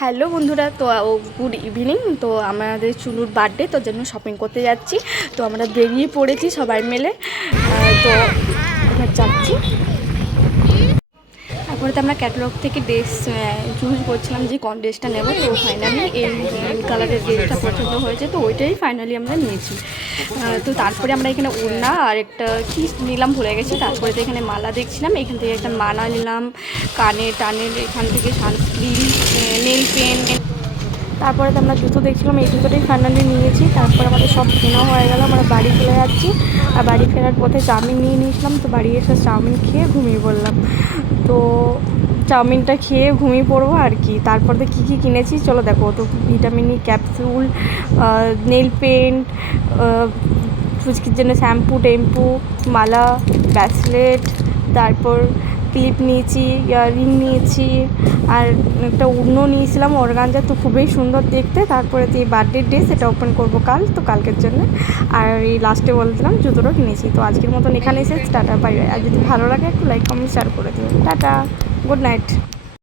Hello বন্ধুরা, তো good evening. তো আমাদের চুনুর বার্থডে, তোর জন্য শপিং করতে যাচ্ছি। তো আমরা বেরিয়ে পড়েছি সবাই মিলে। তো এবার যাচ্ছি। তারপরে তো আমরা ক্যাটালগ থেকে ড্রেস চুজ করছিলাম যে কোন ড্রেসটা নেব। তো ফাইনালি এই কালারের ড্রেসটা পছন্দ হয়েছে, তো ওইটাই ফাইনালি আমরা নিয়েছি। তো তারপরে আমরা এখানে ওড়না আর একটা কী নিলাম ভুলে গেছি। তারপরে তো এখানে মালা দেখছিলাম, এখান থেকে একটা মালা নিলাম, কানে টানের এখান থেকে সানস্ক্রিন, নেল পেন। তারপরে তো আমরা জুতো দেখছিলাম, এই জুতোটাই ফাইনালি নিয়েছি। তারপর আমাদের সব কেনা হয়ে গেল, আমরা বাড়ি চলে যাচ্ছি। আর বাড়ি ফেরার পথে চাউমিন নিয়ে নিয়েছিলাম, তো বাড়ি এসে চাউমিন খেয়ে ঘুমিয়ে পড়লাম। তো চাউমিনটা খেয়ে ঘুমিয়ে পড়বো আর কি। তারপরে কী কী কিনেছি চলো দেখো। তো vitamin E capsule, nail paint, ফুচকির জন্য শ্যাম্পু টেম্পু, মালা, ব্রেসলেট, তারপর ক্লিপ নিয়েছি, ইয়াররিং নিয়েছি, আর একটা ওড়না নিয়েছিলাম অর্গানজা, তো খুবই সুন্দর দেখতে। তারপরে তো এই বার্থডে ড্রেস এটা ওপেন করবো কাল, তো কালকের জন্য। আর এই লাস্টে বলছিলাম জুতোটাও কিনেছি। তো আজকের মতন এখানে এসে টাটা বাই বাই। আর যদি ভালো লাগে একটু লাইক কমেন্ট শেয়ার করে দিও। Tata, good night.